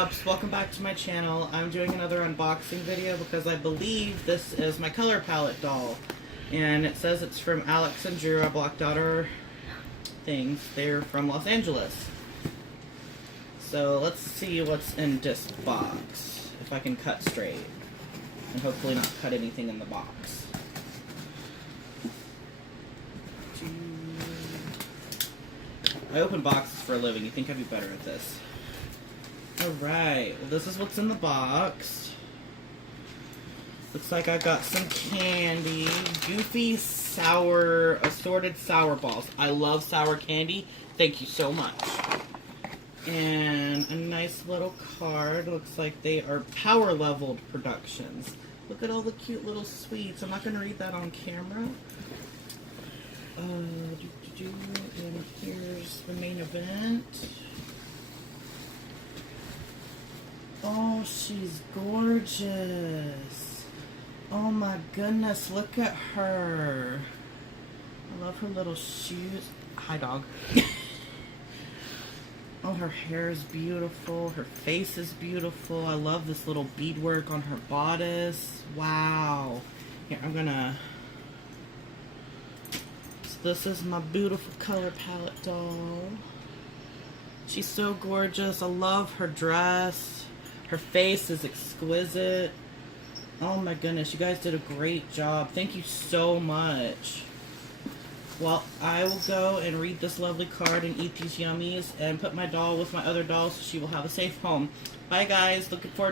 Pups? Welcome back to my channel. I'm doing another unboxing video because I believe this is my color palette doll. And it says it's from Alex and Jura Black Daughter things. They're from Los Angeles. So let's see what's in this box. If I can cut straight. And hopefully not cut anything in the box. I open boxes for a living. You think I'd be better at this. Alright, well this is what's in the box. Looks like I got some candy. Goofy sour, assorted sour balls. I love sour candy. Thank you so much. And a nice little card. Looks like they are Power Leveled Productions. Look at all the cute little sweets. I'm not going to read that on camera. And here's the main event. Oh, she's gorgeous. Oh my goodness, look at her. I love her little shoes. Hi, dog. Oh, her hair is beautiful. Her face is beautiful. I love this little beadwork on her bodice. Wow. Here, I'm gonna... So this is my beautiful color palette doll. She's so gorgeous. I love her dress. Her face is exquisite. Oh my goodness, you guys did a great job. Thank you so much. Well, I will go and read this lovely card and eat these yummies and put my doll with my other dolls so she will have a safe home. Bye guys, looking forward